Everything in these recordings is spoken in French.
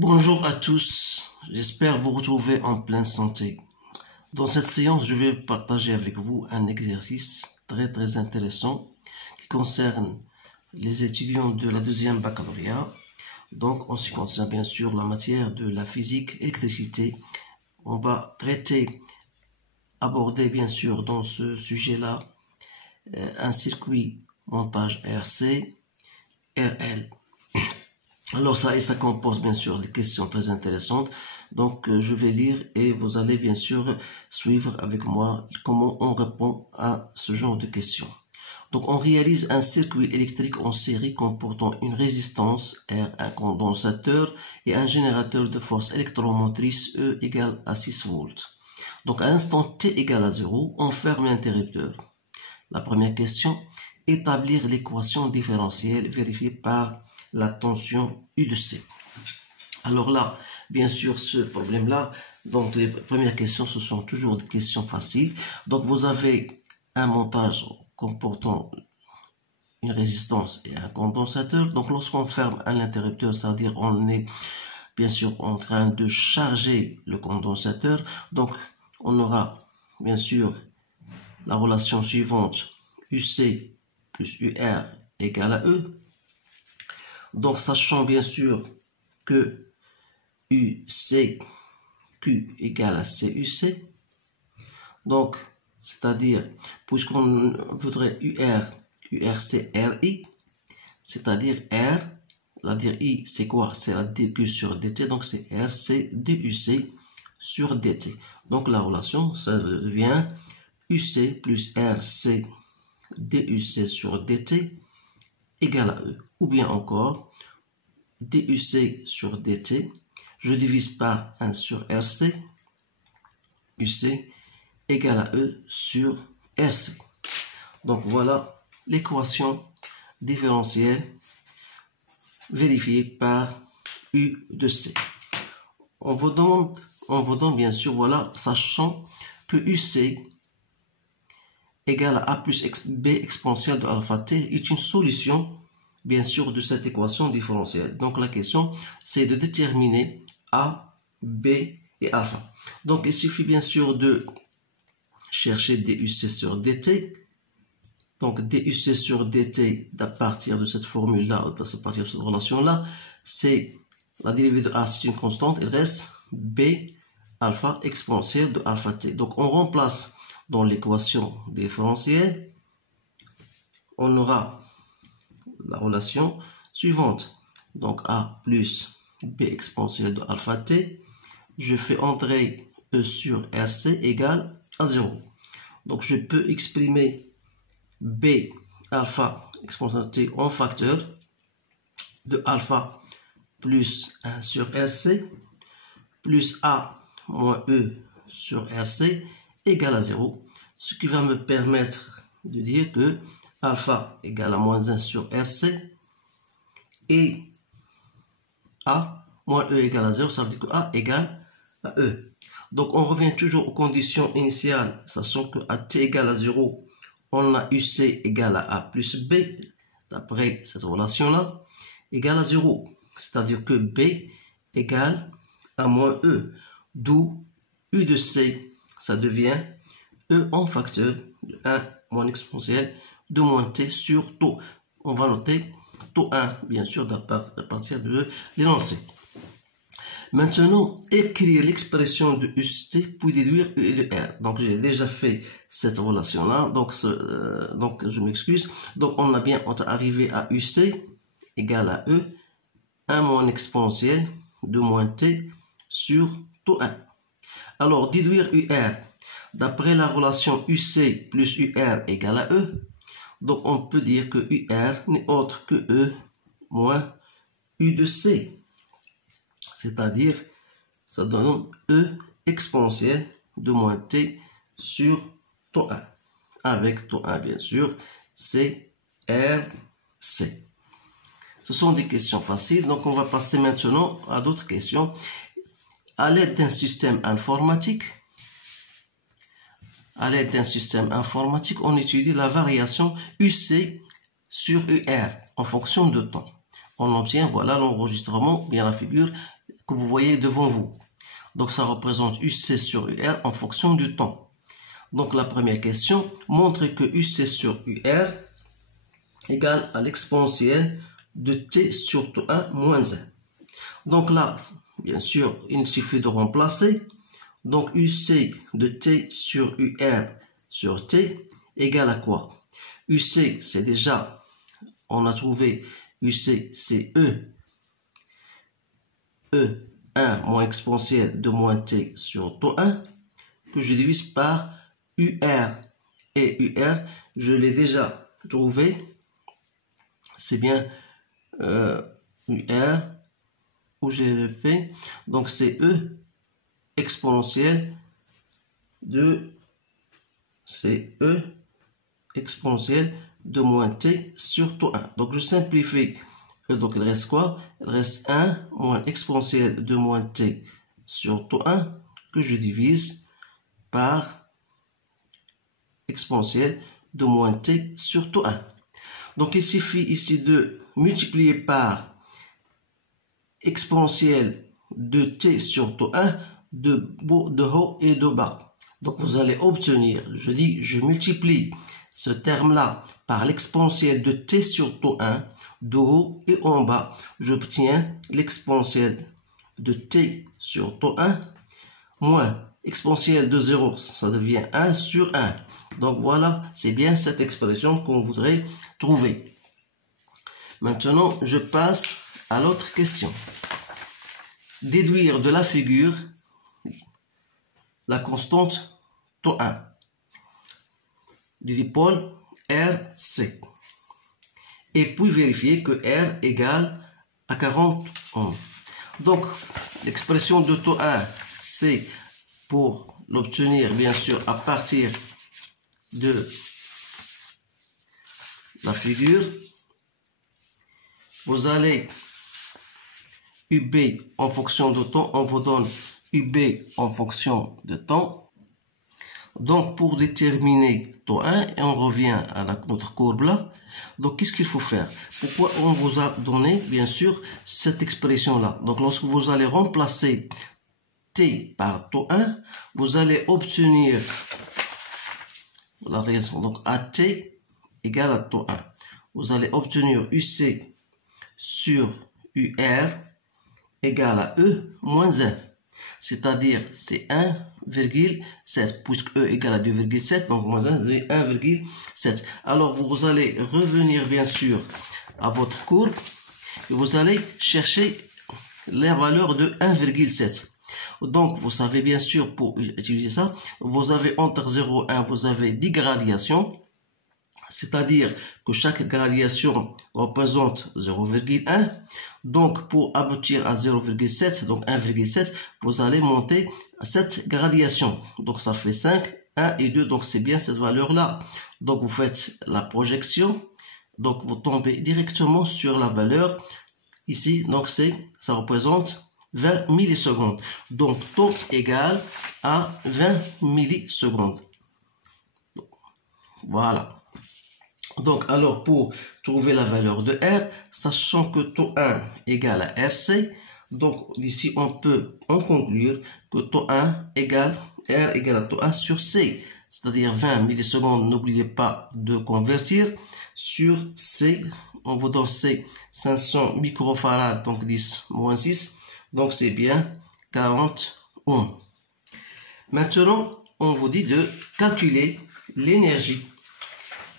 Bonjour à tous, j'espère vous retrouver en pleine santé. Dans cette séance, je vais partager avec vous un exercice très intéressant qui concerne les étudiants de la deuxième baccalauréat. Donc, en ce qui concerne bien sûr la matière de la physique, électricité, on va aborder bien sûr dans ce sujet-là un circuit montage RC, RL. Alors ça compose bien sûr des questions très intéressantes. Donc je vais lire et vous allez bien sûr suivre avec moi comment on répond à ce genre de questions. Donc on réalise un circuit électrique en série comportant une résistance R, un condensateur et un générateur de force électromotrice E égale à 6 volts. Donc à l'instant T égale à 0, on ferme l'interrupteur. La première question, établir l'équation différentielle vérifiée par la tension U de C. Alors là, bien sûr, ce problème-là, donc les premières questions, ce sont toujours des questions faciles. Donc vous avez un montage comportant une résistance et un condensateur. Donc lorsqu'on ferme un interrupteur, c'est-à-dire on est bien sûr en train de charger le condensateur. Donc on aura bien sûr la relation suivante, UC plus UR égale à E. Donc, sachant bien sûr que UCQ égale à CUC, donc, c'est-à-dire, puisqu'on voudrait UR c'est RI, c'est-à-dire R, c'est-à-dire I, c'est quoi? C'est la DQ sur DT, donc c'est RC DUC sur DT. Donc, la relation, ça devient UC plus RC DUC sur DT égale à E. Ou bien encore, DUC sur DT, je divise par 1 sur RC, UC égale à E sur RC. Donc voilà l'équation différentielle vérifiée par U de C. On vous donne bien sûr, voilà, sachant que UC égale à A plus B exponentielle de alpha T est une solution bien sûr de cette équation différentielle. Donc la question c'est de déterminer A, B et alpha. Donc il suffit bien sûr de chercher DUC sur DT. Donc DUC sur DT à partir de cette formule-là, à partir de cette relation-là, c'est la dérivée de A, c'est une constante, il reste B alpha exponentielle de alpha T. Donc on remplace dans l'équation différentielle, on aura la relation suivante. Donc A plus B exponentielle de alpha T. Je fais entrer E sur RC égale à 0. Donc je peux exprimer B alpha exponentielle T en facteur de alpha plus 1 sur RC plus A moins E sur RC égale à 0, ce qui va me permettre de dire que alpha égale à moins 1 sur RC et A moins E égale à 0, ça veut dire que A égale à E. Donc on revient toujours aux conditions initiales, sachant que à T égale à 0, on a UC égale à A plus B, d'après cette relation-là, égale à 0, c'est-à-dire que B égale à moins E, d'où U de C, ça devient E en facteur de 1 moins exponentielle de moins T sur taux. On va noter taux 1, bien sûr, à partir de l'énoncé. Maintenant, écrire l'expression de UC, puis déduire U et de R. Donc, j'ai déjà fait cette relation-là. Donc, je m'excuse. Donc, on est arrivé à UC égale à E, 1 moins exponentielle de moins T sur taux 1. Alors, déduire UR. D'après la relation UC plus UR égale à E, donc on peut dire que UR n'est autre que E moins U de C. C'est-à-dire, ça donne E exponentielle de moins T sur taux 1. Avec taux 1, bien sûr, c'est RC. Ce sont des questions faciles, donc on va passer maintenant à d'autres questions. À l'aide d'un système informatique, on étudie la variation UC sur UR en fonction de temps. On obtient, voilà l'enregistrement, bien la figure, que vous voyez devant vous. Donc ça représente UC sur UR en fonction du temps. Donc la première question montre que UC sur UR égale à l'exponentielle de T sur T1 moins 1. Donc là, bien sûr, il suffit de remplacer. Donc UC de T sur UR sur T égale à quoi? UC, c'est déjà, on a trouvé UC, c'est E1 moins exponentielle de moins T sur T1 que je divise par UR. Et UR, je l'ai déjà trouvé. C'est bien UR où j'ai fait. Donc c'est E exponentielle de moins T sur T1. Donc je simplifie. Donc il reste quoi? Il reste 1 moins exponentielle de moins T sur T1 que je divise par exponentielle de moins T sur T1. Donc il suffit ici de multiplier par exponentielle de T sur T1 de haut et de bas. Donc vous allez obtenir, je multiplie ce terme-là par l'exponentielle de T sur T1 de haut et en bas. J'obtiens l'exponentielle de T sur T1 moins exponentielle de 0, ça devient 1 sur 1. Donc voilà, c'est bien cette expression qu'on voudrait trouver. Maintenant, je passe à l'autre question. Déduire de la figure la constante T1 du dipôle RC. Et puis vérifier que R égale à 40 ohms. Donc, l'expression de T1, c'est pour l'obtenir, bien sûr, à partir de la figure. Vous allez UB en fonction de temps, on vous donne UB en fonction de temps. Donc, pour déterminer T1, et on revient à notre courbe là. Donc, qu'est-ce qu'il faut faire? Pourquoi on vous a donné, bien sûr, cette expression-là? Donc, lorsque vous allez remplacer T par T1, vous allez obtenir la raison. Donc, AT égale à T1. Vous allez obtenir UC sur UR égale à E moins 1. C'est-à-dire, c'est 1,7. Puisque E égale à 2,7, donc moins 1, c'est 1,7. Alors, vous allez revenir, bien sûr, à votre courbe. Et vous allez chercher la valeur de 1,7. Donc, vous savez bien sûr, pour utiliser ça, vous avez entre 0 et 1, vous avez 10 gradations. C'est-à-dire que chaque gradation représente 0,1. Donc, pour aboutir à 0,7, donc 1,7, vous allez monter à cette gradation. Donc, ça fait 5, 1 et 2. Donc, c'est bien cette valeur-là. Donc, vous faites la projection. Donc, vous tombez directement sur la valeur. Ici, donc, ça représente 20 millisecondes. Donc, taux égal à 20 millisecondes. Donc, voilà. Donc, alors, pour trouver la valeur de R, sachant que T1 égale à RC, donc, d'ici, on peut en conclure que T1 égale R égale à T1 sur C, c'est-à-dire 20 millisecondes. N'oubliez pas de convertir sur C. On vous donne C 500 microfarads, donc 10 moins 6. Donc, c'est bien 40 ohms. Maintenant, on vous dit de calculer l'énergie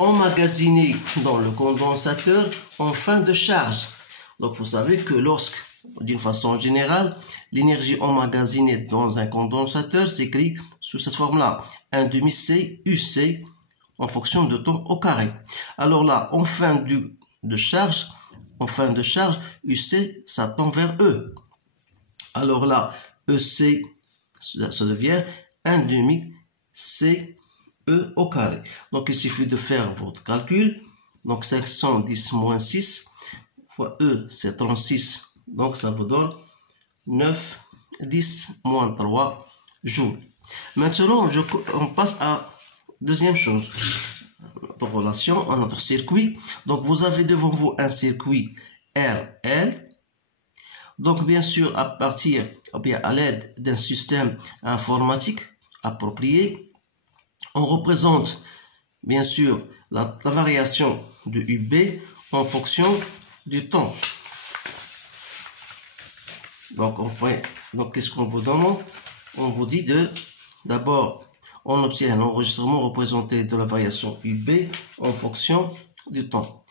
emmagasinée dans le condensateur en fin de charge. Donc, vous savez que lorsque, d'une façon générale, l'énergie emmagasinée dans un condensateur s'écrit sous cette forme-là. 1 demi C UC en fonction de temps au carré. Alors là, en fin de charge, UC, ça tend vers E. Alors là, EC, ça devient 1 demi C E au carré. Donc, il suffit de faire votre calcul. Donc, 510 moins 6 fois E, c'est 36. Donc, ça vous donne 9, 10 moins 3 joules. Maintenant, on passe à deuxième chose. Notre relation à notre circuit. Donc, vous avez devant vous un circuit RL. Donc, bien sûr, à partir, ou bien à l'aide d'un système informatique approprié, on représente, bien sûr, la variation de UB en fonction du temps. Donc, qu'est-ce qu'on vous demande? On vous dit d'abord, on obtient un enregistrement représenté de la variation UB en fonction du temps.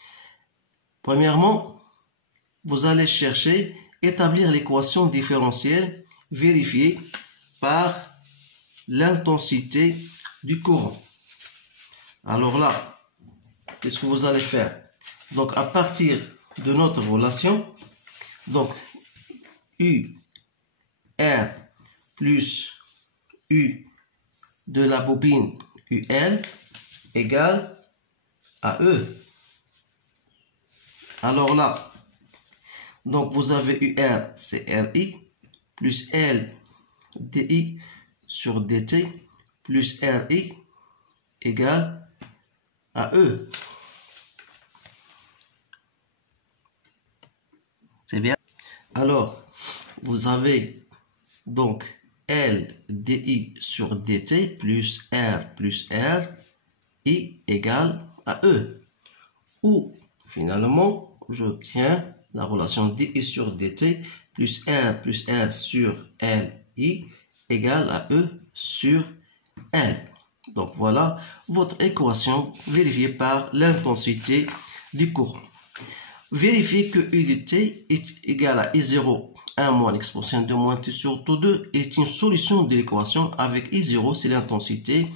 Premièrement, vous allez chercher, établir l'équation différentielle vérifiée par l'intensité du courant. Alors là, qu'est-ce que vous allez faire? Donc, à partir de notre relation, donc, U, R plus U de la bobine UL égale à E. Alors là, donc vous avez UR, c'est RI, plus L DI sur DT, plus RI égale à E. C'est bien. Alors, vous avez donc L DI sur DT plus R I égale à E. Ou finalement, j'obtiens la relation DI sur DT plus R sur LI égale à E sur L. Donc voilà votre équation vérifiée par l'intensité du courant. Vérifiez que U de T est égal à I0 1 moins l'exponentielle de moins T sur T2 est une solution de l'équation avec I0, c'est l'intensité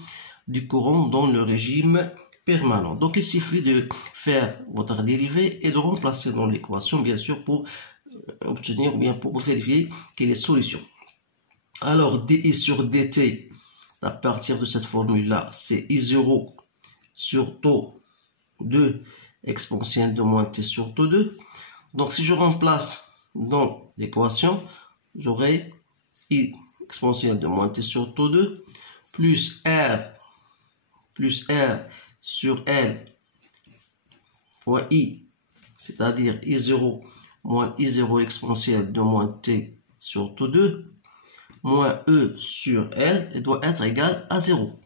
du courant dans le régime permanent. Donc il suffit de faire votre dérivée et de remplacer dans l'équation, bien sûr, pour obtenir ou bien pour vérifier quelle est la solution. Alors dI sur dt, à partir de cette formule-là, c'est I0 sur T2 exponentielle de moins T sur T2. Donc si je remplace dans l'équation, j'aurai I exponentielle de moins T sur T2 plus R sur L fois I, c'est-à-dire I0 moins I0 exponentielle de moins T sur T2 moins E sur L et doit être égal à 0.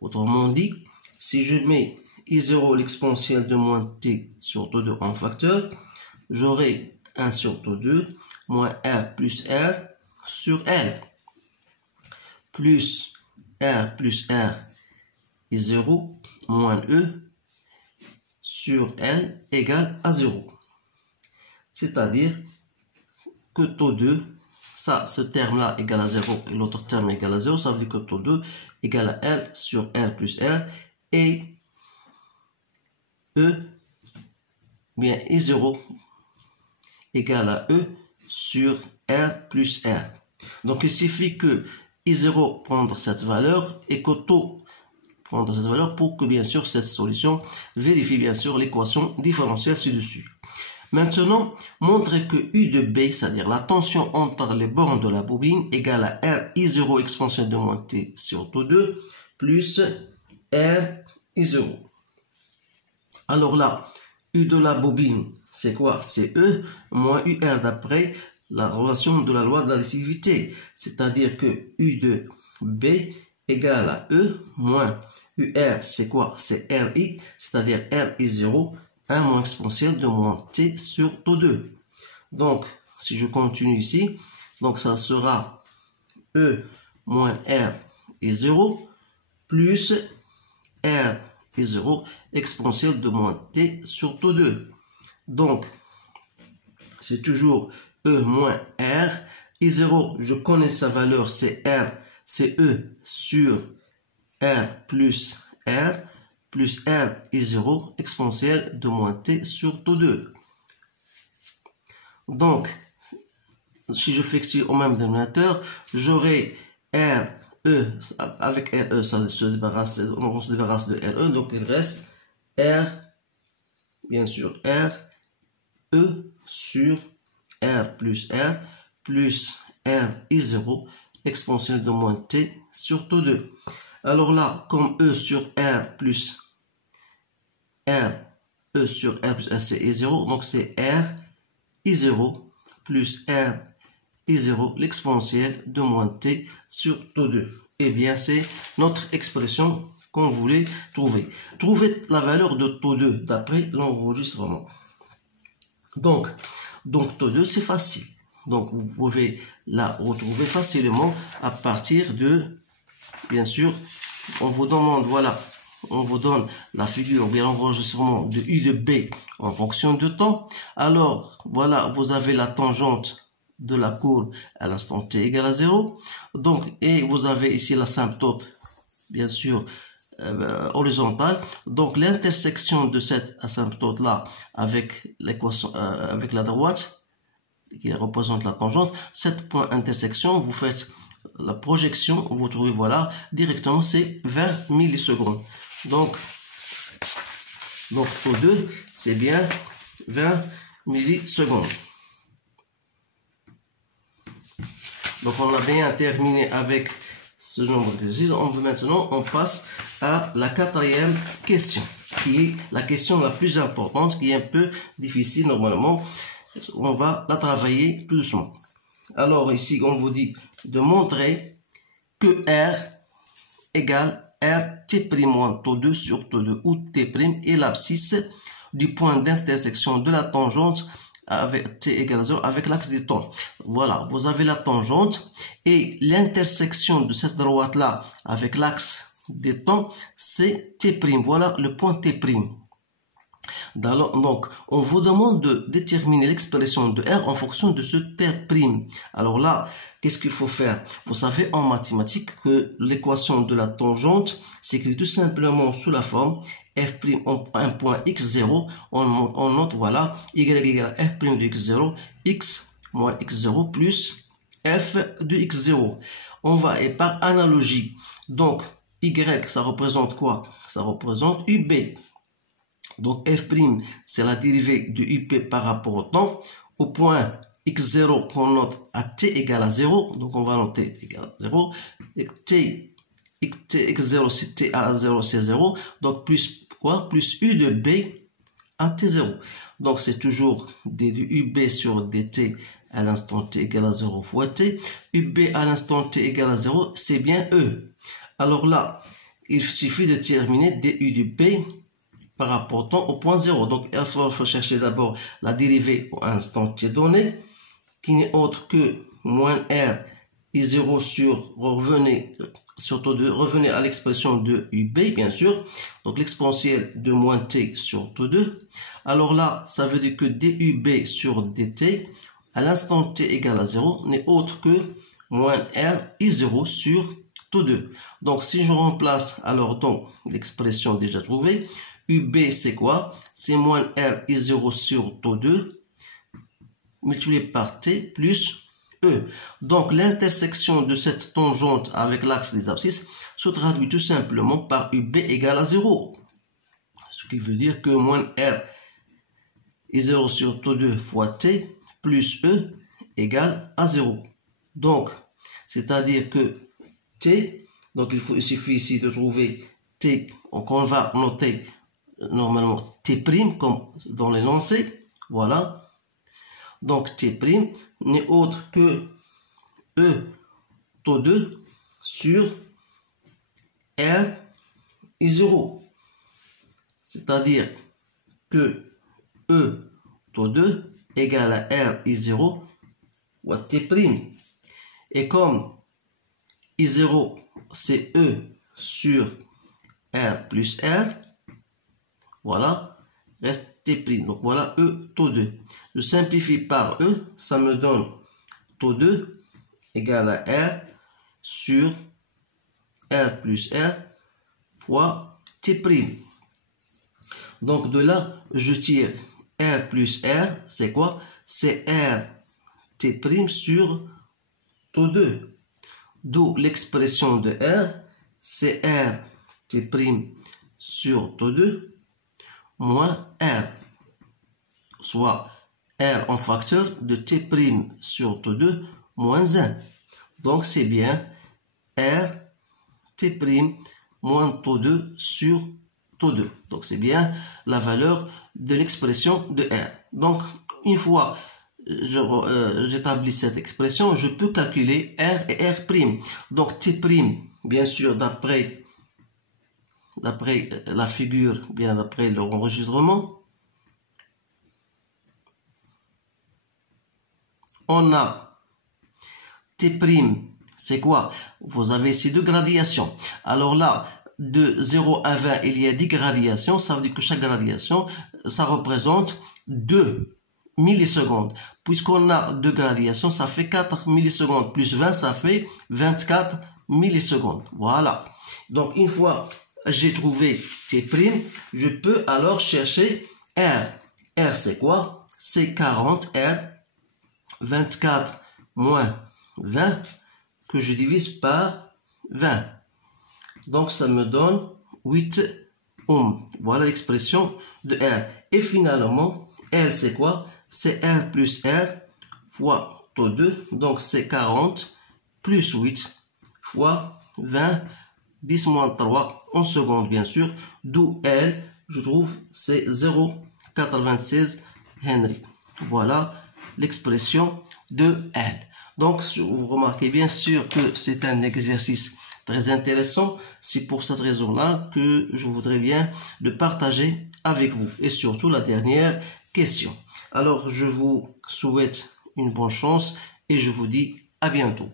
Autrement dit, si je mets I0 l'exponentielle de moins T sur T2 en facteur, j'aurai 1 sur T2 moins R sur L plus R I0 moins E sur L égale à 0. C'est-à-dire que T2, ça, ce terme-là égale à 0 et l'autre terme égale à 0, ça veut dire que T2 égale à L sur R plus R et E, bien I0 égale à E sur R plus R. Donc il suffit que I0 prendre cette valeur et que T prendre cette valeur pour que bien sûr cette solution vérifie bien sûr l'équation différentielle ci-dessus. Maintenant, montrez que U de B, c'est-à-dire la tension entre les bornes de la bobine, égale à R I0 exponentielle de moins T sur T2 plus R I0. Alors là, U de la bobine, c'est quoi? C'est E moins UR d'après la relation de la loi de l'additivité. C'est-à-dire que U de B égale à E moins UR, c'est quoi? C'est RI, c'est-à-dire RI0, 1 moins exponentielle de moins T sur T2. Donc, si je continue ici, donc ça sera E moins RI0 plus RI0 exponentielle de moins T sur T2. Donc, c'est toujours E moins R. I0, je connais sa valeur, c'est R, c'est E sur R plus R I0 exponentielle de moins T sur T2. Donc, si je fais au même dénominateur, j'aurai R, E, avec RE, ça se débarrasse, on se débarrasse de RE, donc il reste R, bien sûr, R, E sur R plus R I0 exponentielle de moins T sur T2. Alors là, comme E sur R plus R, E sur R plus R, c'est I0, donc c'est R I0 plus R est 0, l'exponentielle de moins t sur taux2. Eh bien, c'est notre expression qu'on voulait trouver. Trouver la valeur de taux2 d'après l'enregistrement. Donc taux2, c'est facile. Donc, vous pouvez la retrouver facilement à partir de, bien sûr, on vous demande, voilà, on vous donne la figure, bien l'enregistrement de U de B en fonction de temps. Alors, voilà, vous avez la tangente de la courbe à l'instant t égale à 0. Donc, et vous avez ici l'asymptote, bien sûr, horizontale. Donc, l'intersection de cette asymptote-là avec l'équation, avec la droite, qui représente la tangente, cette point intersection, vous faites la projection, vous trouvez, voilà, directement, c'est 20 millisecondes. Donc taux2, c'est bien 20 millisecondes. Donc, on a bien terminé avec ce nombre de questions. Maintenant, on passe à la quatrième question, qui est la question la plus importante, qui est un peu difficile normalement. On va la travailler plus doucement. Alors, ici, on vous dit de montrer que R égale RT' moins taux2 sur taux2, où T' est l'abscisse du point d'intersection de la tangente avec T égale 0 avec l'axe des temps. Voilà, vous avez la tangente et l'intersection de cette droite-là avec l'axe des temps, c'est T'. Voilà le point T'. Donc, on vous demande de déterminer l'expression de R en fonction de ce T'. Alors là, qu'est-ce qu'il faut faire? Vous savez en mathématiques que l'équation de la tangente s'écrit tout simplement sous la forme f' en un point x0. On note, voilà, y égale f' de x0, x moins x0 plus f de x0. On va, et par analogie, donc y, ça représente quoi? Ça représente UB. Donc f', c'est la dérivée de UP par rapport au temps. Au point x0 qu'on note à t égale à 0. Donc on va noter t égale à 0. Et x0, si t à 0, c'est 0. Donc plus quoi? Plus u de b à t0. Donc c'est toujours d de ub sur dt à l'instant t égale à 0 fois t. ub à l'instant t égale à 0, c'est bien e. Alors là, il suffit de terminer du de b par rapport au temps au point 0. Donc, il faut chercher d'abord la dérivée au instant t donné, qui n'est autre que moins r i0 sur, revenez à l'expression de ub, bien sûr. Donc, l'exponentielle de moins t sur taux2. Alors là, ça veut dire que dub sur dt, à l'instant t égale à 0, n'est autre que moins r i0 sur taux2. Donc, si je remplace, alors, donc, l'expression déjà trouvée, UB, c'est quoi? C'est moins R I0 sur taux2 multiplié par T plus E. Donc, l'intersection de cette tangente avec l'axe des abscisses se traduit tout simplement par UB égale à 0. Ce qui veut dire que moins R I0 sur taux2 fois T plus E égale à 0. Donc, c'est-à-dire que T, donc il suffit ici de trouver T, donc on va noter normalement T' comme dans l'énoncé, voilà. Donc T' n'est autre que E taux2 sur R I0. C'est-à-dire que E taux2 égale à R I0 ou à T'. Et comme I0 c'est E sur R plus R, voilà, reste T'. Donc voilà E taux2. Je simplifie par E, ça me donne taux2 égale à R sur R plus R fois T'. Donc de là, je tire R plus R, c'est quoi? C'est R T' sur taux2. D'où l'expression de R, c'est R T' sur taux2 moins R, soit R en facteur de T' sur taux2 moins 1. Donc c'est bien R T' moins taux2 sur taux2. Donc c'est bien la valeur de l'expression de R. Donc une fois j'établis cette expression, je peux calculer R et R'. Donc T', bien sûr, d'après la figure, bien d'après l'enregistrement, on a T', c'est quoi? Vous avez ici 2 gradations. Alors là, de 0 à 20, il y a 10 gradations. Ça veut dire que chaque gradation, ça représente 2 millisecondes. Puisqu'on a 2 gradations, ça fait 4 millisecondes. Plus 20, ça fait 24 millisecondes. Voilà. Donc, une fois j'ai trouvé T', je peux alors chercher R. R, c'est quoi? C'est 40. R, 24 moins 20, que je divise par 20. Donc, ça me donne 8 ohms. Voilà l'expression de R. Et finalement, L, c'est quoi? C'est R plus R fois taux 2. Donc, c'est 40 plus 8 fois 20, 10 moins 3 en secondes, bien sûr. D'où L, je trouve, c'est 0,96 Henry. Voilà l'expression de L. Donc, vous remarquez bien sûr que c'est un exercice très intéressant. C'est pour cette raison-là que je voudrais bien le partager avec vous. Et surtout la dernière question. Alors, je vous souhaite une bonne chance et je vous dis à bientôt.